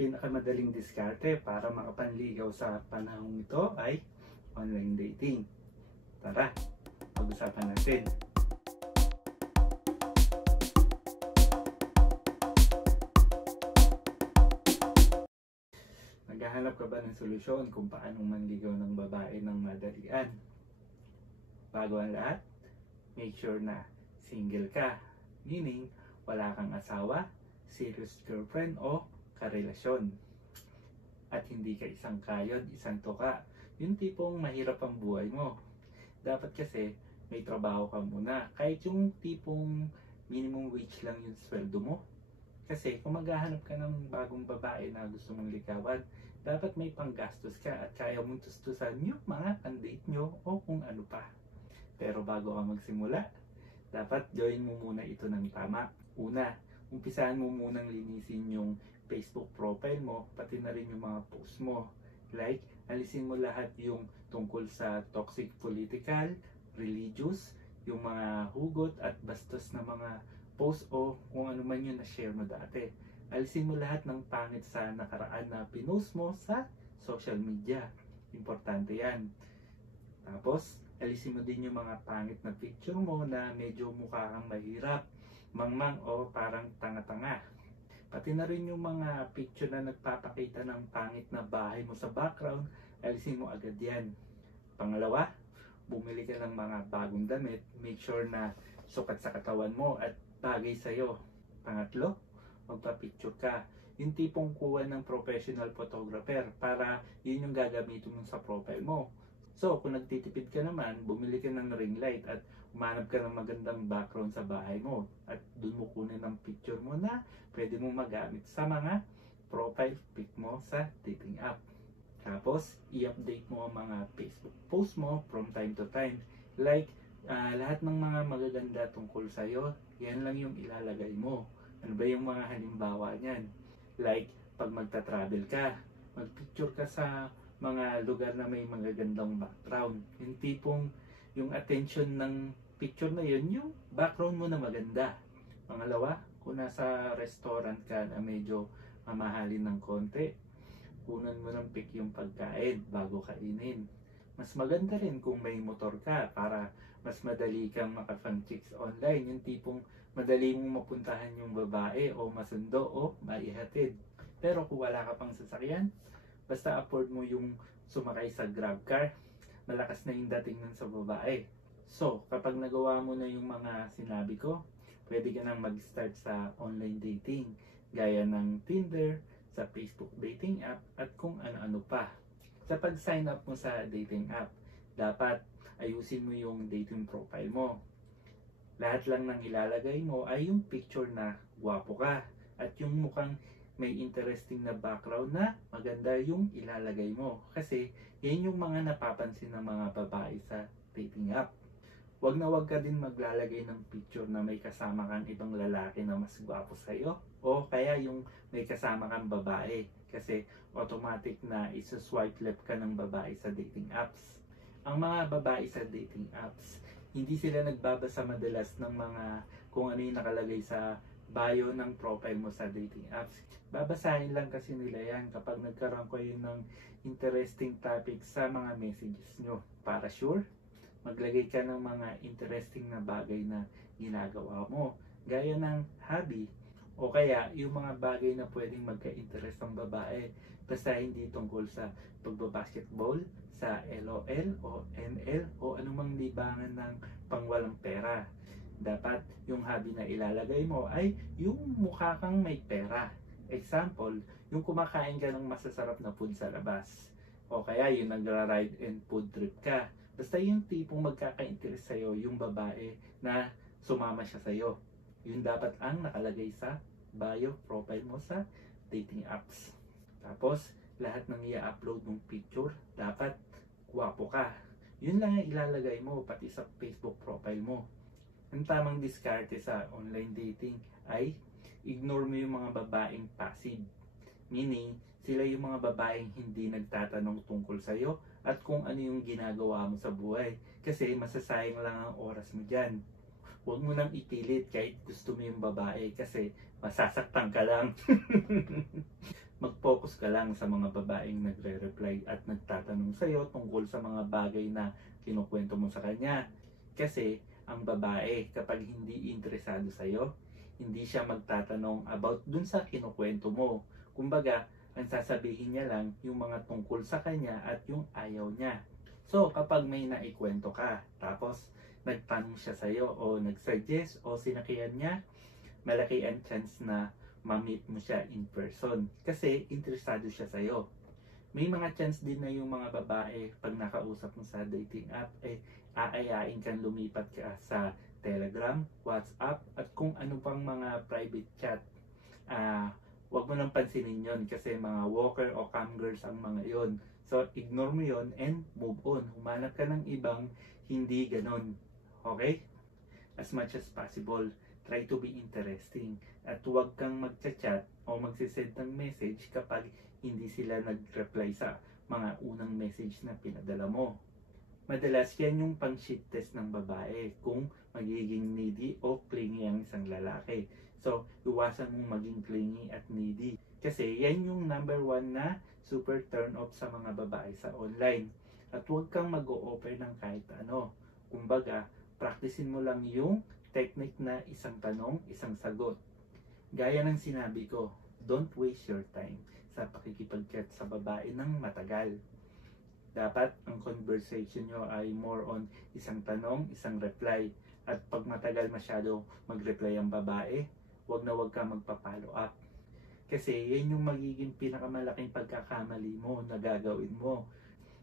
pinakamadaling diskarte para makapanligaw sa panahong ito ay online dating. Tara, pag-usapan natin. Naghahanap ka ba ng solusyon kung paanong manligaw ng babae ng madalian? Bago ang lahat, make sure na single ka. Meaning, wala kang asawa, serious girlfriend o karelasyon. At hindi ka isang kayod, isang tuka. Yung tipong mahirap ang buhay mo. Dapat kasi may trabaho ka muna. Kahit yung tipong minimum wage lang yung sweldo mo. Kasi kung maghahanap ka ng bagong babae na gusto mong ligawan, dapat may panggastos ka at kaya mong tustusan yung mga kandate nyo o kung ano pa. Pero bago ka magsimula, dapat gawin mo muna ito ng tama. Una, umpisahan mo munang linisin yung Facebook profile mo, pati na rin yung mga post mo. Like, alisin mo lahat yung tungkol sa toxic political, religious, yung mga hugot at bastos na mga post o kung ano man yun na share mo dati. Alisin mo lahat ng pangit sa nakaraan na pinost mo sa social media. Importante yan. Tapos, alisin mo din yung mga pangit na picture mo na medyo mukha kang mahirap, mangmang o parang tanga-tanga. Pati na rin yung mga picture na nagpapakita ng pangit na bahay mo sa background, alisin mo agad yan. Pangalawa, bumili ka ng mga bagong damit, make sure na sukat sa katawan mo at bagay sa'yo. Pangatlo, magpa-picture ka. Yung tipong kuha ng professional photographer para yun yung gagamitin mo sa profile mo. So, kung nagtitipid ka naman, bumili ka ng ring light at umanap ka ng magandang background sa bahay mo. At dun mo kunin ang picture mo na pwede mo magamit sa mga profile pic mo sa dating app. Tapos, i-update mo ang mga Facebook post mo from time to time. Like, lahat ng mga magaganda tungkol sa'yo, yan lang yung ilalagay mo. Ano ba yung mga halimbawa niyan? Like, pag magta-travel ka, mag-picture ka sa mga lugar na may magagandang background. Yung tipong, yung attention ng picture na yun, yung background mo na maganda. Pangalawa, kung nasa restaurant ka na medyo mamahalin ng konti, kunan mo ng pic yung pagkain bago kainin. Mas maganda rin kung may motor ka para mas madali kang makapang chicks online. Yung tipong madali mong mapuntahan yung babae o masundo o maihatid. Pero kung wala ka pang sasakyan, basta afford mo yung sumakay sa grab car, malakas na yung dating nun sa babae. So, kapag nagawa mo na yung mga sinabi ko, pwede ka nang mag-start sa online dating, gaya ng Tinder, sa Facebook dating app, at kung ano-ano pa. Sa pag-sign up mo sa dating app, dapat ayusin mo yung dating profile mo. Lahat lang ng ilalagay mo ay yung picture na gwapo ka at yung mukhang may interesting na background na maganda yung ilalagay mo. Kasi yan yung mga napapansin ng mga babae sa dating app. Wag na wag ka din maglalagay ng picture na may kasama kang ibang lalaki na mas gwapo sa'yo. O kaya yung may kasama kang babae. Kasi automatic na isa-swipe left ka ng babae sa dating apps. Ang mga babae sa dating apps, hindi sila nagbabasa madalas ng mga kung ano yung nakalagay sa bio ng profile mo sa dating apps. Babasahin lang kasi nila yan kapag nagkaroon kayo ng interesting topic sa mga messages nyo. Para sure, maglagay ka ng mga interesting na bagay na ginagawa mo. Gaya ng hobby. O kaya yung mga bagay na pwedeng magka-interest ng babae. Basta hindi tungkol sa pagbabasketball, sa LOL o ML o anumang libangan ng pangwalang pera. Dapat yung hobby na ilalagay mo ay yung mukha kang may pera. Example, yung kumakain ka ng masasarap na food sa labas. O kaya yung nagra-ride and food trip ka. Basta yung tipong magkaka-interest sa'yo yung babae na sumama siya sa'yo. Yun dapat ang nakalagay sa bio profile mo sa dating apps. Tapos, lahat ng i-upload ng picture, dapat gwapo ka. Yun lang ang ilalagay mo, pati sa Facebook profile mo. Ang tamang diskarte sa online dating ay ignore mo yung mga babaeng passive. Meaning, sila yung mga babaeng hindi nagtatanong tungkol sa'yo at kung ano yung ginagawa mo sa buhay. Kasi masasayang lang ang oras mo dyan. Huwag mo nang ipilit kahit gusto mo yung babae kasi masasaktan ka lang. focus ka lang sa mga babaeng nagre-reply at nagtatanong sa'yo tungkol sa mga bagay na kinukwento mo sa kanya. Kasi ang babae, kapag hindi interesado sa'yo, hindi siya magtatanong about dun sa kinukwento mo. Kumbaga, ang sasabihin niya lang yung mga tungkol sa kanya at yung ayaw niya. So, kapag may naikwento ka, tapos nagtanong siya sa'yo o nag-suggest o sinakihan niya, malaki ang chance na ma-meet mo siya in person kasi interesado siya sa'yo. May mga chance din na yung mga babae pag nakausap mo sa dating app aayain kang lumipat ka sa Telegram, WhatsApp at kung ano pang mga private chat. Wag mo nang pansinin yon kasi mga walker o cam girls ang mga yon. So ignore mo yon and move on. Humanap ka ng ibang hindi ganon. Okay? As much as possible, try to be interesting. At huwag kang magchat-chat o magsisend ng message kapag hindi sila nag-reply sa mga unang message na pinadala mo. Madalas yan yung pang-shit test ng babae kung magiging needy o clingy ang isang lalaki. So, iwasan mong maging clingy at needy. Kasi yan yung number 1 na super turn off sa mga babae sa online. At huwag kang mag-o-offer ng kahit ano. Kumbaga, practicein mo lang yung technique na isang tanong, isang sagot. Gaya ng sinabi ko, don't waste your time sa pakikipag-chat sa babae ng matagal. Dapat ang conversation nyo ay more on isang tanong, isang reply. At pag matagal masyado mag-reply ang babae, wag ka magpa-follow up. Kasi yan yung magiging pinakamalaking pagkakamali mo na gagawin mo.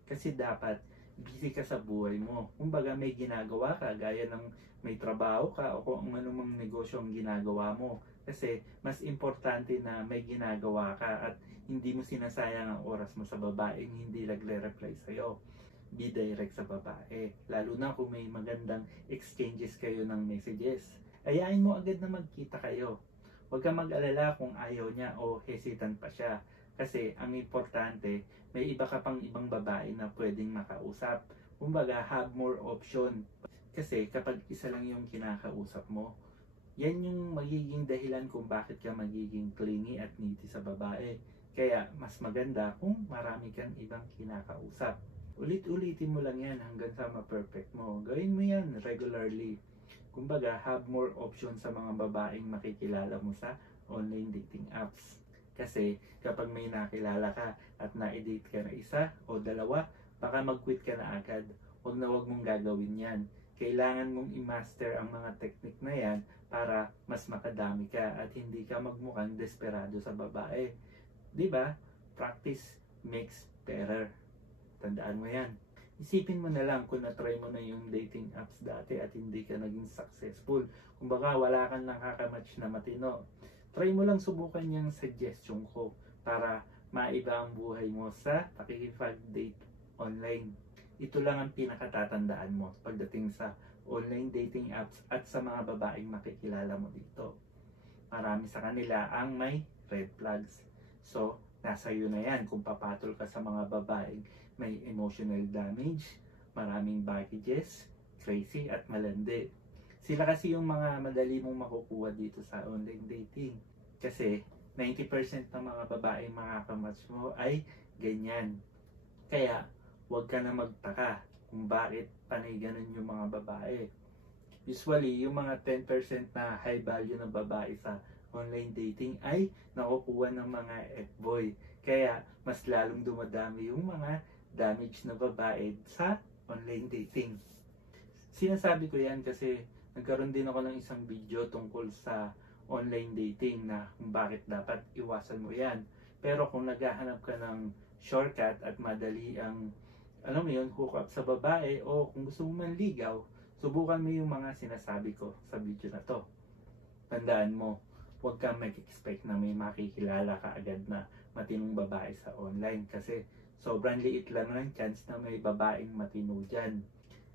Kasi dapat busy ka sa buhay mo. Kumbaga may ginagawa ka, gaya ng may trabaho ka o kung anumang negosyo ang ginagawa mo. Kasi mas importante na may ginagawa ka at hindi mo sinasayang ang oras mo sa babaeng hindi nagre-reply sa'yo. Be direct sa babae. Lalo na kung may magandang exchanges kayo ng messages. Ayain mo agad na magkita kayo. Huwag kang mag-alala kung ayaw niya o hesitant pa siya. Kasi ang importante, may iba ka pang ibang babae na pwedeng makausap. Kumbaga, have more option. Kasi kapag isa lang yung kinakausap mo, yan yung magiging dahilan kung bakit ka magiging clingy at needy sa babae. Kaya mas maganda kung marami kang ibang kinakausap. Ulit-ulitin mo lang yan hanggang sa ma-perfect mo. Gawin mo yan regularly. Kumbaga, have more options sa mga babaeng makikilala mo sa online dating apps. Kasi kapag may nakilala ka at na-date ka na isa o dalawa, baka mag-quit ka na agad. Huwag mong gagawin yan. Kailangan mong i-master ang mga technique na yan para mas makadami ka at hindi ka magmukhang desperado sa babae. Diba? Practice makes better. Tandaan mo yan. Isipin mo na lang kung na-try mo na yung dating apps dati at hindi ka naging successful. Kumbaga wala kang nakakamatch na matino. Try mo lang subukan yung suggestion ko para maiba ang buhay mo sa pakikipag-date online. Ito lang ang pinakatatandaan mo pagdating sa online dating apps at sa mga babaeng makikilala mo dito. Marami sa kanila ang may red flags. So, nasa iyo na yan kung papatol ka sa mga babaeng may emotional damage, maraming baggages, crazy at malandi. Sila kasi yung mga madali mong makukuha dito sa online dating. Kasi 90% ng mga babaeng makakamatch mo ay ganyan. Kaya, huwag ka na magtaka kung bakit panay ganun yung mga babae. Usually, yung mga 10% na high value na babae sa online dating ay nakukuha ng mga F-boy. Kaya, mas lalong dumadami yung mga damage na babae sa online dating. Sinasabi ko yan kasi nagkaroon din ako ng isang video tungkol sa online dating na kung bakit dapat iwasan mo yan. Pero kung naghahanap ka ng shortcut at madali ang alam mo yun, hook up sa babae o kung gusto mo manligaw, subukan mo yung mga sinasabi ko sa video na to. Tandaan mo, huwag kang mag-expect na may makikilala ka agad na matinong babae sa online kasi sobrang liit lang ng chance na may babaeng matino dyan.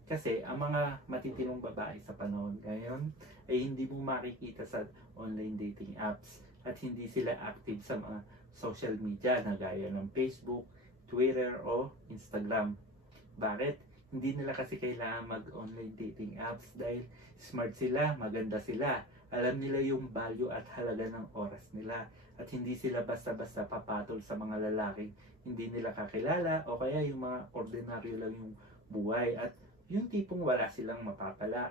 Kasi ang mga matitinong babae sa panahon ngayon ay hindi mo makikita sa online dating apps at hindi sila active sa mga social media na gaya ng Facebook, Twitter o Instagram. Bakit? Hindi nila kasi kailangan mag-online dating apps dahil smart sila, maganda sila. Alam nila yung value at halaga ng oras nila. at hindi sila basta-basta papatol sa mga lalaking hindi nila kakilala o kaya yung mga ordinaryo lang yung buhay at yung tipong wala silang mapapala.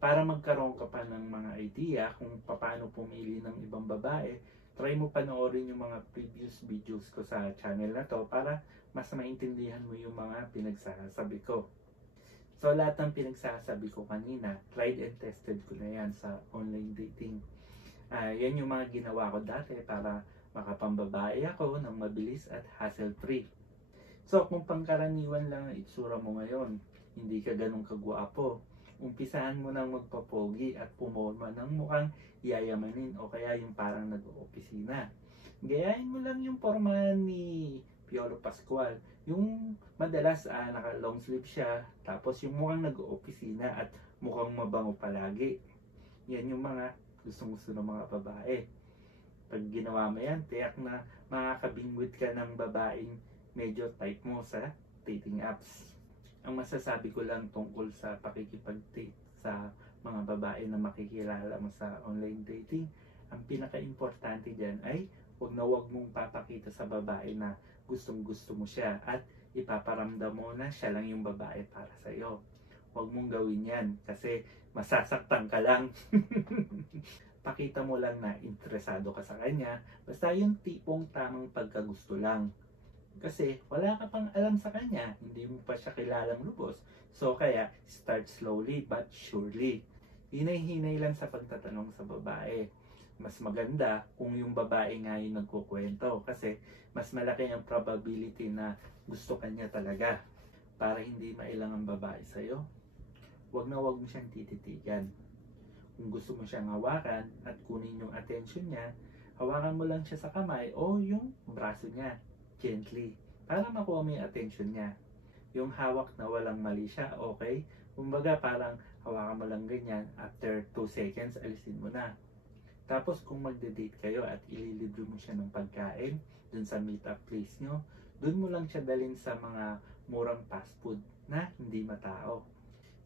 Para magkaroon ka pa ng mga idea kung paano pumili ng ibang babae, try mo panoorin yung mga previous videos ko sa channel na to para mas maintindihan mo yung mga pinagsasabi ko. So lahat ng pinagsasabi ko kanina, tried and tested ko na yan sa online dating. Yan yung mga ginawa ko dati para makapambabae ako ng mabilis at hassle-free. So kung pangkaraniwan lang ang itsura mo ngayon, hindi ka ganun kagwapo, umpisahan mo nang magpapogi at pumorma ng mukhang yayamanin o kaya yung parang nag-oopisina. Gayahin mo lang yung pormahan ni Piolo Pascual. Yung madalas naka long sleeve siya, tapos yung mukhang nag-oopisina at mukhang mabango palagi. Yan yung mga gustong-gusto ng mga babae. Pag ginawa mo yan, tiyak na makakabingwit ka ng babaeng medyo type mo sa dating apps. Ang masasabi ko lang tungkol sa pakikipag-date sa mga babae na makikilala mo sa online dating, ang pinaka-importante dyan ay huwag mong papakita sa babae na gustong-gusto mo siya at ipaparamdam mo na siya lang yung babae para sa'yo. Huwag mong gawin yan kasi masasaktan ka lang. Pakita mo lang na interesado ka sa kanya, basta yung tipong tamang pagkagusto lang. Kasi wala ka pang alam sa kanya, hindi mo pa siya kilalang lubos. So kaya, start slowly but surely. Hinay-hinay lang sa pagtatanong sa babae. Mas maganda kung yung babae nga yung nagkukwento kasi mas malaki ang probability na gusto ka niya talaga. Para hindi mailang ang babae sa'yo, wag mo siyang tititigan. Kung gusto mo siyang hawakan at kunin yung attention niya, hawakan mo lang siya sa kamay o yung braso niya. Gently, para makuha mo yung attention niya. Yung hawak na walang mali siya, okay? Kumbaga parang hawakan mo lang ganyan, after 2 seconds, alisin mo na. Tapos kung magde-date kayo at ililibre mo siya ng pagkain dun sa meet-up place nyo, dun mo lang siya dalhin sa mga murang fast food na hindi matao.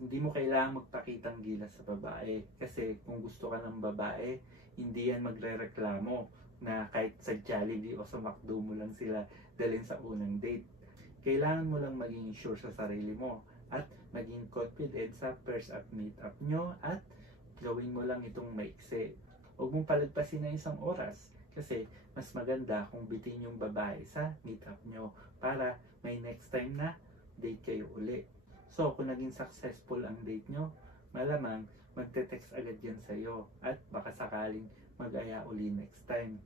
Hindi mo kailangang magpakitang gilas sa babae kasi kung gusto ka ng babae, hindi yan magre-reklamo na kahit sa Jollibee o sa McDo mo lang sila dalhin sa unang date. Kailangan mo lang maging sure sa sarili mo at maging confident sa first at meet up nyo at gawin mo lang itong maiksi. Huwag mong palagpasin na 1 oras kasi mas maganda kung bitin yung babae sa meet up nyo para may next time na date kayo uli. So kung naging successful ang date nyo, malamang magte-text agad yan sa'yo at baka sakaling mag-aya uli next time.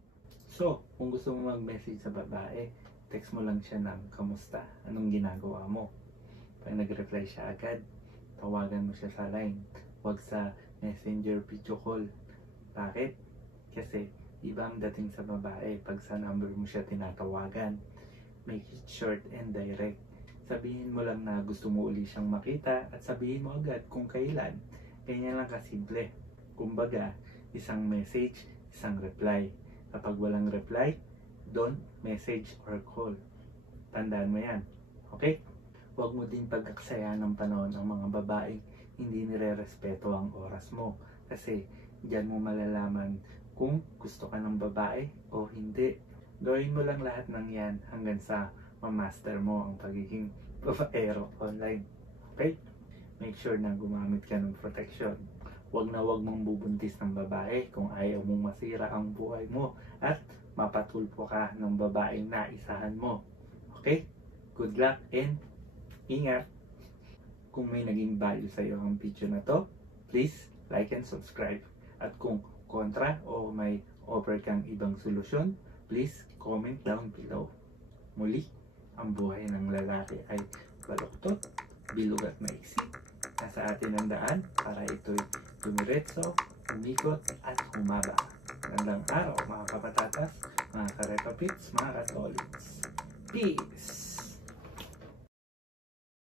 So, kung gusto mo mag-message sa babae, text mo lang siya ng kamusta, anong ginagawa mo. Pag nag-reply siya agad, tawagan mo siya sa line, huwag sa messenger video call. Bakit? Kasi iba ang dating sa babae pag sa number mo siya tinatawagan. Make it short and direct. Sabihin mo lang na gusto mo uli siyang makita at sabihin mo agad kung kailan. Ganyan lang kasimple. Kumbaga, isang message, isang reply. Kapag walang reply, don't message or call. Tandaan mo yan. Okay? Huwag mo din pagkaksayaan ng panahon ng mga babaeng hindi nire-respeto ang oras mo. Kasi diyan mo malalaman kung gusto ka ng babae o hindi. Gawin mo lang lahat ng yan hanggang sa ma-master mo ang pagiging babaero online. Okay? Make sure na gumamit ka ng protection. Huwag mong bubuntis ng babae kung ayaw mong masira ang buhay mo at mapatulpo ka ng babaeng naisahan mo. Okay? Good luck and ingat! Kung may naging value sa iyo ang video na to, please like and subscribe. At kung kontra o may offer kang ibang solusyon, please comment down below. Muli, ang buhay ng lalaki ay baluktot, bilog at maiksi. Nasa atin ang daan para ito'y dumiretso, umikot at humaba. Magandang araw mga kapatatas, mga karepapits, mga katolits. Peace!